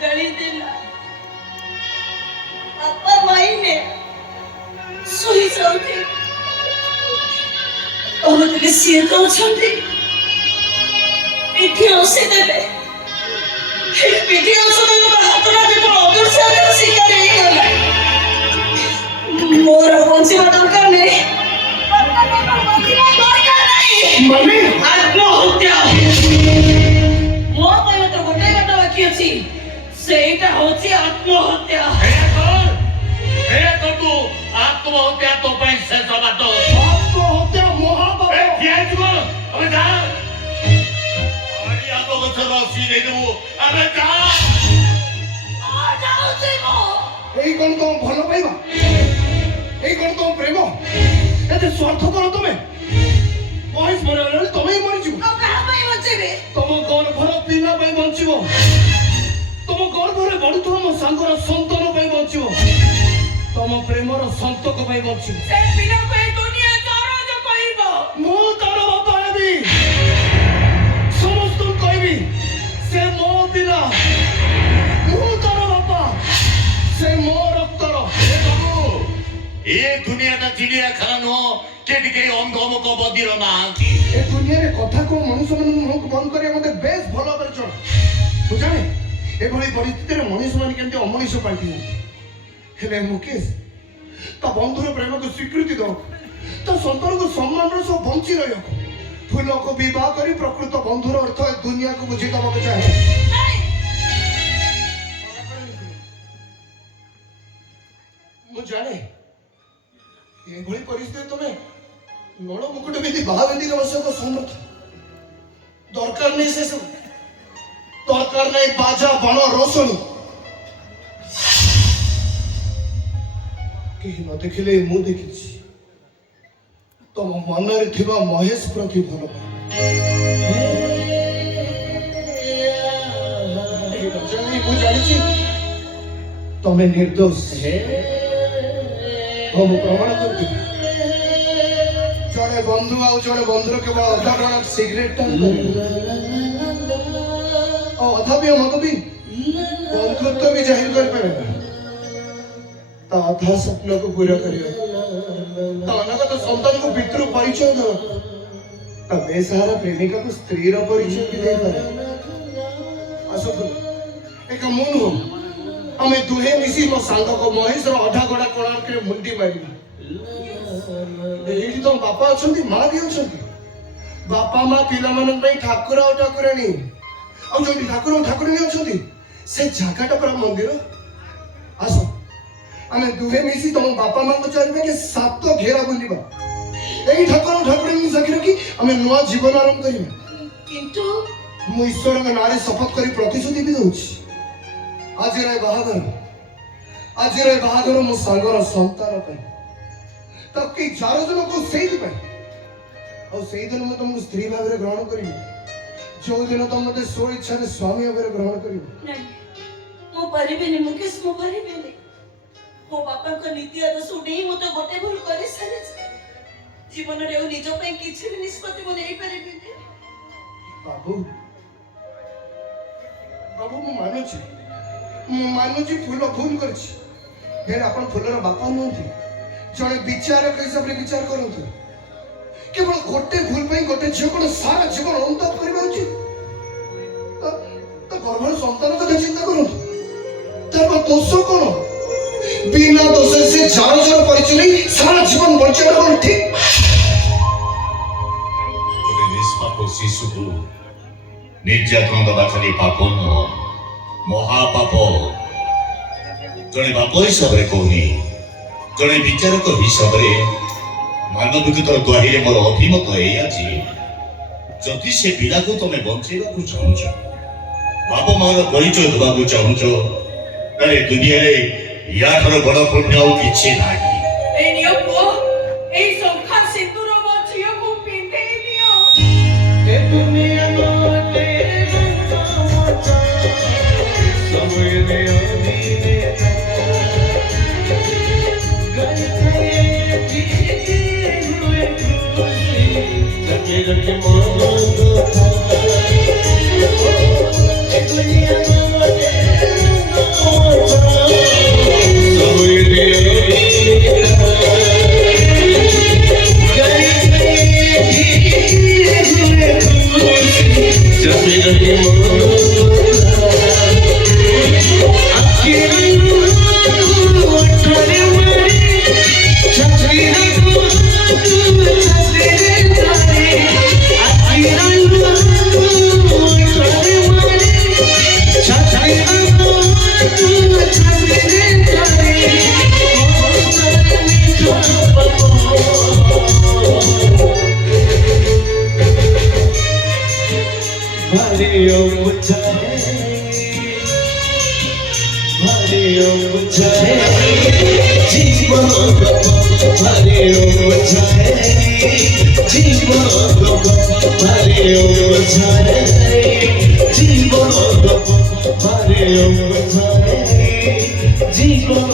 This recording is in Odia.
गाली देला बापा माई ने सोई जाऊते कहते सी तो अच्छा पिठी औषध देवे पिठी औषध हाथ ना जो अदूर से अदूर शिकार हो मोर बंचिबा दरकार नहीं मम्मी आत्महत्या मो पहिले तो गोटे गोटे बाकी अछि सेटा होछि आत्महत्या हे तू आत्महत्या तो ପାଇଁ ଶେଷ ବାଟ आत्महत्या महापाप ଏ ଠିଆ ହେଇଯିବ ଆମେ ଯା ଆରି ଆମ ଗଛ ବସି ଦେଇଦେବୁ ଆମେ ଯା आ जाऊ छी मो এই কোন তো ভালো পাইবা এই কোন তো প্রেম এতে স্বার্থপর তুমি মহেশ মরে তুমি মরিଯିବ तो कहा भाई बचेबे ତମ ଗର୍ଭର ପିଲା ପାଇଁ ବଞ୍ଚିବ ତମ ଗର୍ଭରେ ବଢୁଥିବା ମୋ ସାଙ୍ଗର ସନ୍ତାନ ପାଇଁ ବଞ୍ଚିବ ତମ ପ୍ରେମର ସନ୍ତକ ପାଇଁ ବଞ୍ଚିବ से बिना को ए दुनिया चारो जो कहबो ମୁଁ ତାର ବାପା ହେବି ସମସ୍ତଙ୍କୁ କହିବି ସେ ମୋ ପିଲା ମୁଁ ତାର ବାପା ସେ ମୋ ରକ୍ତର ଏ ବାବୁ ଏ ଦୁନିଆଟା ଚିଡ଼ିଆଖାନା ନୁହଁ କେଠି କେହି ଅନ୍ଧମୁକ ବଦିର ନାହାନ୍ତି ଏ ଦୁନିଆରେ କଥାକୁ ମଣିଷମାନଙ୍କୁ ମୁହଁକୁ ବନ୍ଦ କରିବା ମୋତେ ବେଶ ଭଲ ଭାବରେ ଜଣା ମୁଁ ଜାଣେ ଏଭଳି ପରିସ୍ଥିତିରେ ମଣିଷମାନେ କେମିତି ଅମଣିଷ ପାଲଟିଯାନ୍ତି ହେଲେ ମୁକେଶ ତା ବନ୍ଧୁର ପ୍ରେମକୁ ସ୍ୱୀକୃତି ଦେବାକୁ ତା ସନ୍ତାନକୁ ସମ୍ମାନର ସହ ବଞ୍ଚି ରହିବାକୁ ଫୁଲକୁ ବିବାହ କରି ପ୍ରକୃତ ବନ୍ଧୁର ଅର୍ଥ ଏ ଦୁନିଆକୁ ବୁଝେଇ ଦେବାକୁ ଚାହେଁ ମୁଁ ଜାଣେ ଏଭଳି ପରିସ୍ଥିତିରେ ତମେ ନଳ ମୁକୁଟ ବିଧି ବାହା ବିଧିରେ ବସିବାକୁ ସମର୍ଥ ଦରକାର ନାହିଁ ସେ ସବୁ ଦରକାର ନାହିଁ ବାଜା ବାଣ ରୋଷଣୀ କେହି ନ ଦେଖିଲେ ମୁଁ ଦେଖିଛି ତମ ମନରେ ଥିବା ମହେଶ ପ୍ରତି ଭଲ ମୁଁ ଜାଣିଛି ତମେ ନିର୍ଦ୍ଦୋଷ ମୁଁ ପ୍ରମାଣ କରିଦେବି ଜଣେ ବନ୍ଧୁ ଆଉ ଜଣେ ବନ୍ଧୁର କେବଳ ଅଧା ଟଣା ସିଗରେଟ ଆଉ ଅଧା ବି ମଦ ବି ବନ୍ଧୁତ୍ୱ ବି ଜାହିର କରିପାରେ ନା ତା ଅଧା ସ୍ୱପ୍ନକୁ ପୁରା କରିବାକୁ ତା ଅନାଗତ ସନ୍ତାନକୁ ପିତୃ ପରିଚୟ ଦେବାକୁ ତା ବେସାହାରା ପ୍ରେମିକାକୁ ସ୍ତ୍ରୀର ପରିଚୟ ବି ଦେଇପାରେ ଆସନ୍ତୁ ଏକ ମୁଁ ନୁହଁ ଆମେ ଦୁହେଁ ମିଶି ମୋ ସାଙ୍ଗକୁ ମହେଶର ଅଧାଗଢା କୋଣାର୍କରେ ମୁଣ୍ଡି ମାରିବା ଏଇଠି ତ ବାପା ଅଛନ୍ତି ମା ବି ଅଛନ୍ତି ବାପା ମା ପିଲାମାନଙ୍କ ପାଇଁ ଠାକୁର ଆଉ ଠାକୁରାଣୀ ଆଉ ଯୋଉଠି ଠାକୁର ଠାକୁରାଣୀ ଅଛନ୍ତି ସେ ଜାଗାଟା ପୁରା ମନ୍ଦିର ଆସ ଆମେ ଦୁହେଁ ମିଶି ତମ ବାପା ମାଙ୍କ ଚାରିପାଖେ ସାତ ଘେରା ବୁଲିବା ଏଇ ଠାକୁର ଠାକୁରାଣୀ ସାକ୍ଷୀ ରଖି ଆମେ ନୂଆ ଜୀବନ ଆରମ୍ଭ କରିବା किंतु ମୁଁ ଈଶ୍ୱରଙ୍କ ନାଁରେ ଶପଥ କରି ପ୍ରତିଶ୍ରୁତି ବି ଦଉଛି ଆଜିର ଏ ବାହାଘର ମୋ ସାଙ୍ଗର ସନ୍ତାନ ପାଇଁ ତାକୁ କେହି ଚାର ଜଣକୁ ସେଇଥିପାଇଁ ଆଉ ସେଇଦିନ ମୁଁ ତମକୁ ସ୍ତ୍ରୀ ଭାବରେ ଗ୍ରହଣ କରିବି ଯୋଉଦିନ ତମ ମତେ ସ୍ୱ ଇଚ୍ଛାରେ ସ୍ୱାମୀ ଭାବରେ ଗ୍ରହଣ କରିବି नहीं मो परिबेनी मुकेश मो परिबेनी मो बापा को नीति आदर्श उडे मो तो गोटे भूल करि सारे जीवन रे निज पे किछि भी निष्पत्ति मो नै परिबेनी बाबू बाबू ମୁଁ ମାନୁଛି ଫୁଲ ଭୁଲ କରିଛି ହେଲେ ଆପଣ ଫୁଲର ବାପା ନୁହନ୍ତି ଜଣେ ବିଚାରକ ହିସାବରେ ବିଚାର କରନ୍ତୁ କେବଳ ଗୋଟେ ଭୁଲ ପାଇଁ ଗୋଟେ ଝିଅ କଣ ସାରା ଜୀବନ ଅନୁତାପ କରିବା ଉଚିତ ତା ଗର୍ଭର ସନ୍ତାନ କଥା ଚିନ୍ତା କରନ୍ତୁ ତାର ଦୋଷ କଣ ବିନା ଦୋଷରେ ସେ ଚାର ଜଣ ପରିଚୟ ନେଇ ସାରା ଜୀବନ ବଞ୍ଚିବା କଣ ଠିକ ଗୋଟେ ନିଷ୍ପାପ ଶିଶୁକୁ ନିର୍ଯାତନା ଦେବା ଖାଲି ପାପ ନୁହଁ ମହାପାପ ଜଣେ ବାପ ହିସାବରେ କହୁନି ଜଣେ ବିଚାରକ ହିସାବରେ ମାନବିକତାର ଦ୍ୱାହିରେ ମୋର ଅଭିମତ ଏଇଆ ଯେ ଯଦି ସେ ପିଲାକୁ ତମେ ବଞ୍ଚେଇବାକୁ ଚାହୁଁଛ ବାପ ମାର ପରିଚୟ ଦେବାକୁ ଚାହୁଁଛ ତାହେଲେ ଦୁନିଆରେ ୟାଠାରୁ ବଡ଼ ପୁଣ୍ୟ ଆଉ କିଛି ନାହିଁ ए नियो को ए संखा सिंदूर मो झियो को पिंधे नियो ए दुनिया मोटे समय ने अधीने জীবন